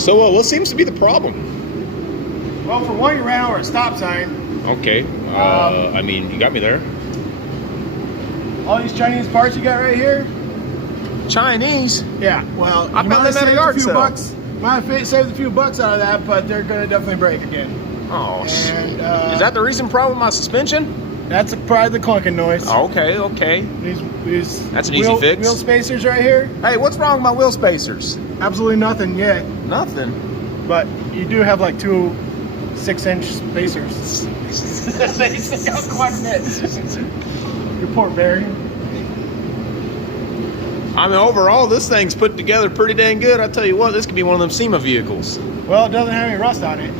So what seems to be the problem? Well, for one, you ran over a stop sign. Okay. I mean, you got me there. All these Chinese parts you got right here. Chinese? Yeah. Well, I found them at a yard sale. Might have saved a few bucks out of that, but they're going to definitely break again. Oh, shit. Is that the reason problem with my suspension? That's probably the clunking noise. Okay. These That's an easy fix. Wheel spacers right here. Hey, what's wrong with my wheel spacers? Absolutely nothing yet. Nothing. But you do have like two 6-inch spacers. They stick out quite a bit. Your poor bearing. I mean, overall, this thing's put together pretty dang good. I tell you what, this could be one of them SEMA vehicles. Well, it doesn't have any rust on it.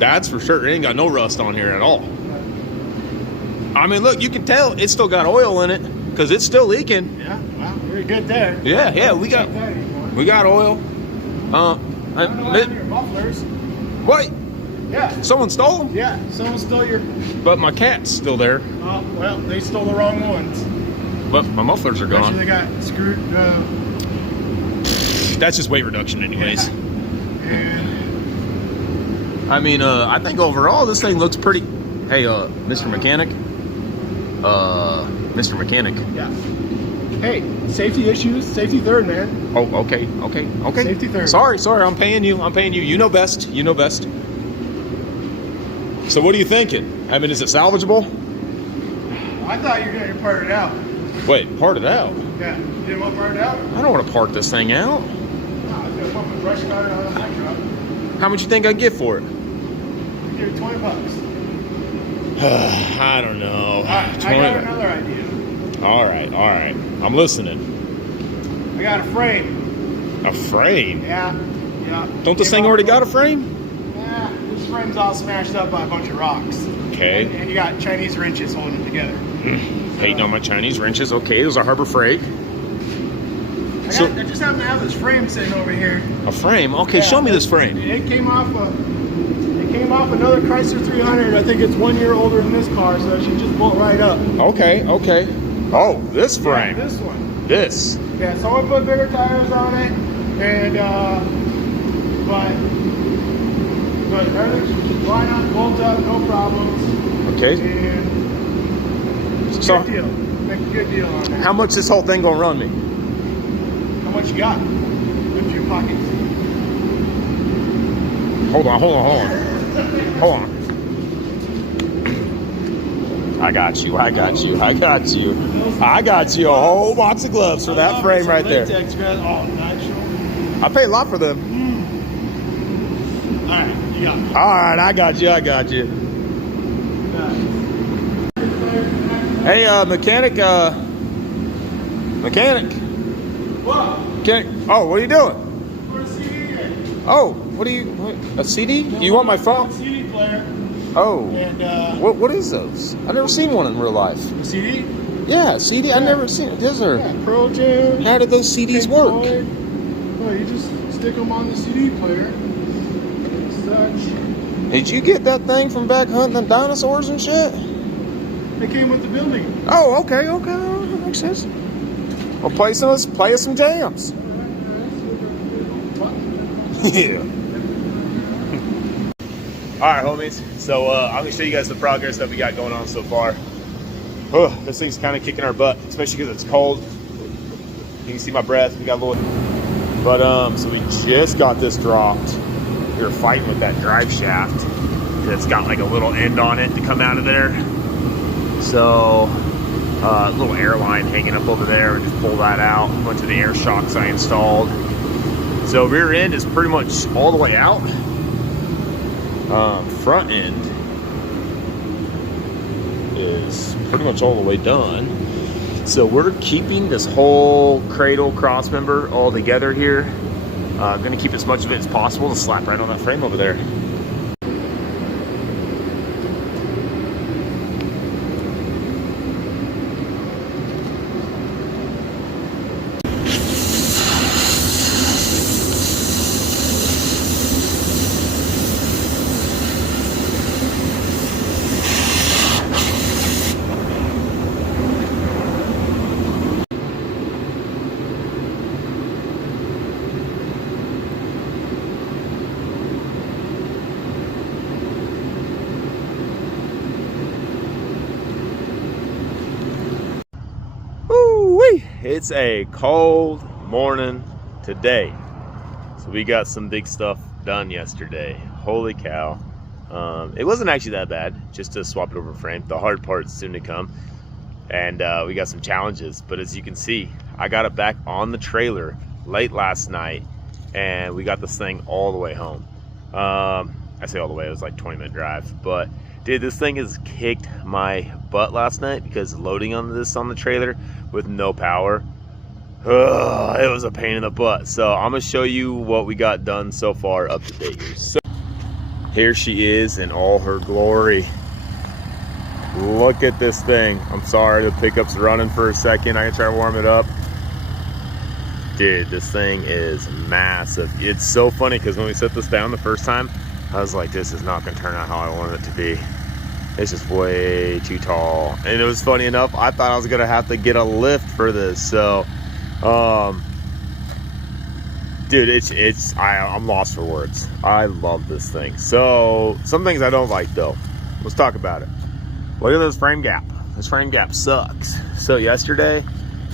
That's for sure. It ain't got no rust on here at all. I mean, look, you can tell it's still got oil in it because it's still leaking. Yeah, well, you're good there. Yeah, we got oil. I don't know what your mufflers. What? Yeah. Someone stole them? Yeah, someone stole your... But my cat's still there. Oh, well, they stole the wrong ones. But my mufflers are gone. They got screwed. That's just weight reduction anyways. Yeah. And I mean, I think overall this thing looks pretty... Hey, Mr. Mechanic. Mr. Mechanic. Yeah. Hey, safety issues. Safety third, man. Oh, okay. Safety third. Sorry. I'm paying you. You know best. So what are you thinking? I mean, is it salvageable? I thought you were going to part it out. Wait, part it out? Yeah. You didn't want to part it out? I don't want to park this thing out. No, I was going to pump a brush cutter on my truck. How much you think I'd get for it? I'll give you $20. I don't know. I got another idea. All right. I'm listening. I got a frame. A frame? Yeah. Don't this thing already got a frame? Yeah, this frame's all smashed up by a bunch of rocks. Okay. And you got Chinese wrenches holding it together. Hating on my Chinese wrenches. Okay, those are Harbor Freight. I just happen to have this frame sitting over here. A frame? Okay, yeah, show me this frame. It came off another Chrysler 300. I think it's 1 year older than this car, so it should just bolt right up. Okay. Oh, this frame. Yeah, this one. This. Yeah, someone put bigger tires on it, and but everything's just line up, bolt up, no problems. Okay. And it's a good deal. Make a good deal on that. How much this whole thing gonna run me? How much you got? In your pockets. Hold on. I got you a whole box of gloves for that frame right there. I pay a lot for them. All right, you got it. All right, I got you. Hey, mechanic. What? Oh, what are you doing? For a CD game. Oh, a CD? You want my phone? CD player. Oh. And what is those? I've never seen one in real life. a CD? Yeah, CD. I've never seen it. Is there? Yeah, Pro Jam. How did those CDs work? Well, you just stick them on the CD player. And such. Did you get that thing from back hunting them dinosaurs and shit? They came with the building. Oh, okay. That makes sense. Well, play us some jams. Yeah. All right, homies. So I'm gonna show you guys the progress that we got going on so far. Oh, this thing's kind of kicking our butt, especially because it's cold. You can see my breath. We got a little. But so we just got this dropped. We were fighting with that drive shaft. It's got like a little end on it to come out of there. So a little air line hanging up over there. We just pull that out. Went to the air shocks I installed. So rear end is pretty much all the way out. Front end is pretty much all the way done. So we're keeping this whole cradle cross member all together here. I'm gonna keep as much of it as possible to slap right on that frame over there. it's a cold morning today. So we got some big stuff done yesterday. Holy cow. It wasn't actually that bad, just to swap it over frame. The hard part's soon to come. And we got some challenges, but as you can see, I got it back on the trailer late last night, and we got this thing all the way home. I say all the way, it was like 20-minute drive, but dude, this thing has kicked my butt last night because loading on this on the trailer with no power, it was a pain in the butt. So I'm gonna show you what we got done so far up to date here. So here she is in all her glory. Look at this thing. I'm sorry, the pickup's running for a second. I can try to warm it up. Dude, this thing is massive. It's so funny because when we set this down the first time, I was like, this is not gonna turn out how I wanted it to be. It's just way too tall. And it was funny enough, I thought I was gonna have to get a lift for this. So, dude, I'm lost for words. I love this thing. So, some things I don't like though. Let's talk about it. Look at this frame gap. This frame gap sucks. So yesterday,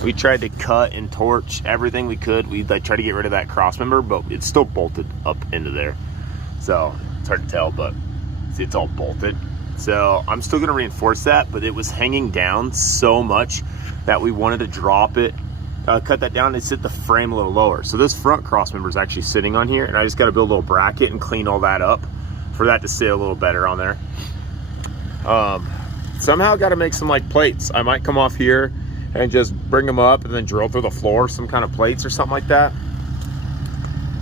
we tried to cut and torch everything we could. We tried to get rid of that cross member, but it's still bolted up into there. So it's hard to tell, but see, it's all bolted. So I'm still gonna reinforce that, but it was hanging down so much that we wanted to drop it, cut that down and sit the frame a little lower. So this front cross member is actually sitting on here, and I just gotta build a little bracket and clean all that up for that to sit a little better on there. Somehow gotta make some like plates. I might come off here and just bring them up and then drill through the floor, some kind of plates or something like that.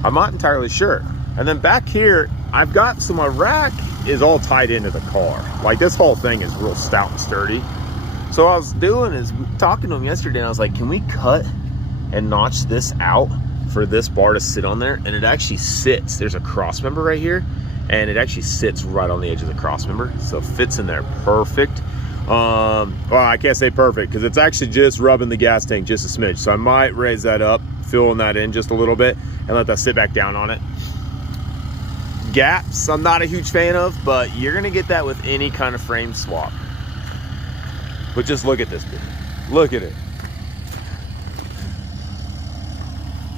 I'm not entirely sure. And then back here, I've got some, my rack is all tied into the car. Like this whole thing is real stout and sturdy. So what I was doing is talking to him yesterday, and I was like, can we cut and notch this out for this bar to sit on there? And it actually sits, there's a cross member right here, and it actually sits right on the edge of the cross member. So it fits in there perfect. Well, I can't say perfect because it's actually just rubbing the gas tank just a smidge. So I might raise that up, filling that in just a little bit, and let that sit back down on it. Gaps, I'm not a huge fan of, but you're gonna get that with any kind of frame swap. But just look at this dude. Look at it.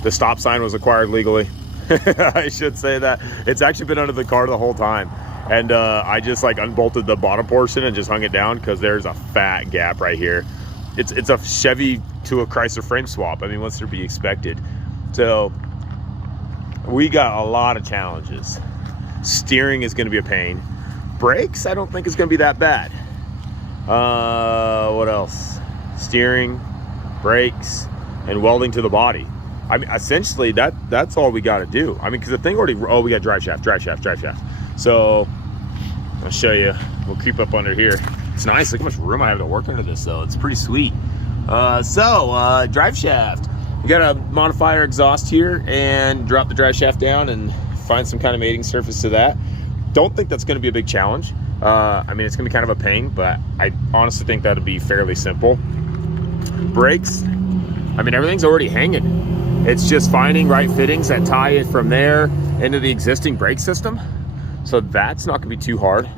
The stop sign was acquired legally. I should say that. It's actually been under the car the whole time. And I just like unbolted the bottom portion and just hung it down because there's a fat gap right here. It's a Chevy to a Chrysler frame swap. I mean, what's to be expected? So we got a lot of challenges. Steering is going to be a pain. Brakes, I don't think is going to be that bad. What else? Steering, brakes, and welding to the body. I mean, essentially that's all we got to do. I mean, because the thing already, oh, we got drive shaft. So I'll show you. We'll creep up under here. It's nice. Look how much room I have to work under this, though. It's pretty sweet. Drive shaft. We got to modify our exhaust here and drop the drive shaft down and find some kind of mating surface to that. Don't think that's going to be a big challenge. I mean, it's going to be kind of a pain, but I honestly think that'll be fairly simple. Brakes. I mean, everything's already hanging. It's just finding right fittings that tie it from there into the existing brake system. So that's not gonna be too hard.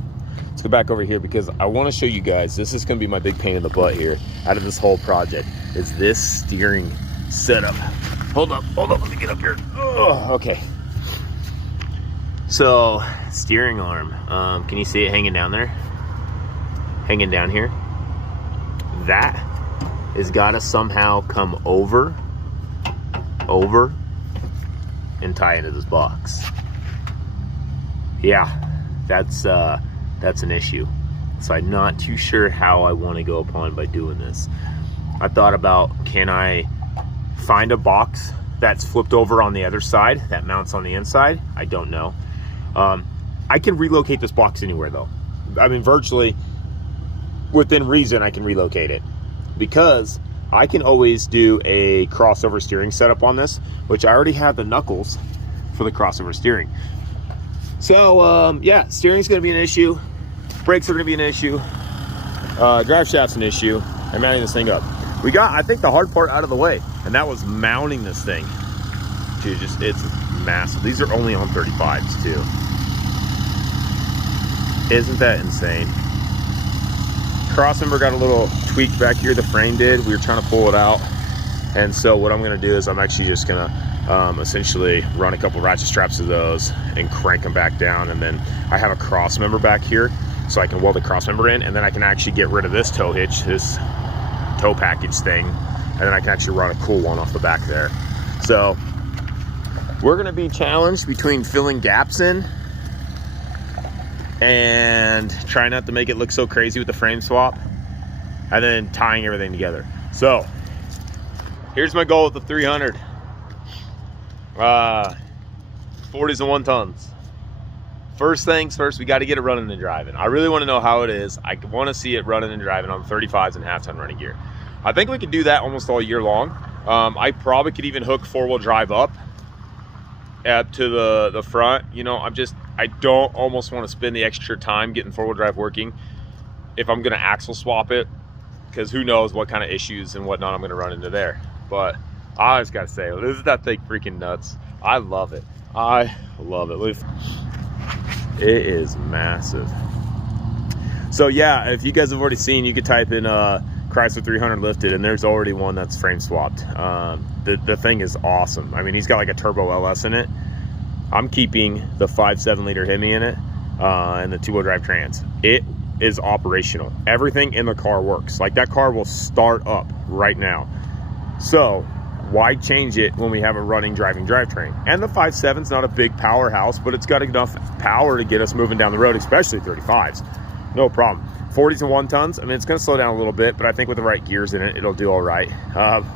Let's go back over here because I wanna show you guys, this is gonna be my big pain in the butt here out of this whole project, is this steering setup. Hold up, let me get up here. Oh, okay. So, steering arm, can you see it hanging down there? Hanging down here? That has gotta somehow come over, and tie into this box. Yeah, that's an issue. So I'm not too sure how I want to go upon by doing this. I thought about, can I find a box that's flipped over on the other side that mounts on the inside? I don't know. I can relocate this box anywhere though. I mean, virtually within reason I can relocate it, because I can always do a crossover steering setup on this, which I already have the knuckles for the crossover steering. So yeah, steering's gonna be an issue. Brakes are gonna be an issue. Drive shaft's an issue. And mounting this thing up. We got, I think, the hard part out of the way, and that was mounting this thing. Dude, it's massive. These are only on 35s too. Isn't that insane? Crossmember got a little tweak back here, the frame did. We were trying to pull it out. And so what I'm gonna do is I'm actually just gonna essentially run a couple ratchet straps to those and crank them back down. And then I have a cross member back here, so I can weld the cross member in, and then I can actually get rid of this tow hitch, this tow package thing, and then I can actually run a cool one off the back there. So we're gonna be challenged between filling gaps in and trying not to make it look so crazy with the frame swap, and then tying everything together. So here's my goal with the 300. 40s and 1 tons. First things first, we got to get it running and driving. I really want to know how it is. I want to see it running and driving on 35s and half-ton running gear. I think we can do that almost all year long. I probably could even hook 4-wheel drive up to the front. You know, I don't almost want to spend the extra time getting 4-wheel drive working if I'm going to axle swap it, because who knows what kind of issues and whatnot I'm going to run into there. But I just gotta say, this is that thing freaking nuts. I love it. I love it. It is massive. So yeah, if you guys have already seen, you could type in Chrysler 300 lifted, and there's already one that's frame swapped. The thing is awesome. I mean, he's got like a turbo LS in it. I'm keeping the 5.7 liter Hemi in it, and the 2-wheel drive trans. It is operational. Everything in the car works. Like, that car will start up right now. So why change it when we have a running driving drivetrain? And the 5.7's not a big powerhouse, but it's got enough power to get us moving down the road, especially 35s. No problem. 40s and 1 tons, I mean, it's going to slow down a little bit, but I think with the right gears in it, it'll do all right.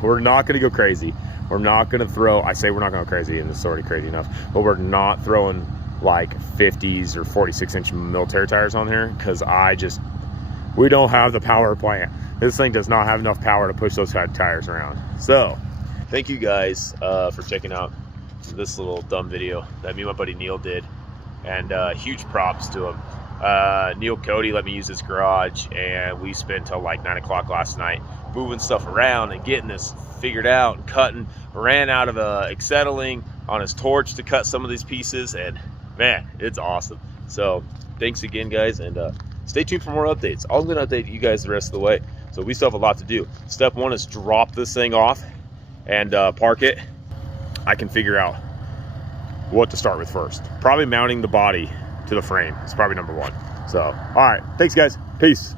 We're not going to go crazy. We're not going to throw, I say we're not going to go crazy, and it's already crazy enough, but we're not throwing like 50s or 46-inch military tires on here, because we don't have the power plant. This thing does not have enough power to push those kind of tires around. So thank you guys for checking out this little dumb video that me and my buddy Neil did, and huge props to him. Neil Cody let me use his garage, and we spent till like 9 o'clock last night moving stuff around and getting this figured out and cutting. Ran out of acetylene on his torch to cut some of these pieces, and man, it's awesome. So thanks again, guys, and stay tuned for more updates. I'm going to update you guys the rest of the way. So we still have a lot to do. Step 1 is drop this thing off and park it. I can figure out what to start with first. Probably mounting the body to the frame is probably number 1. So, all right. Thanks, guys. Peace.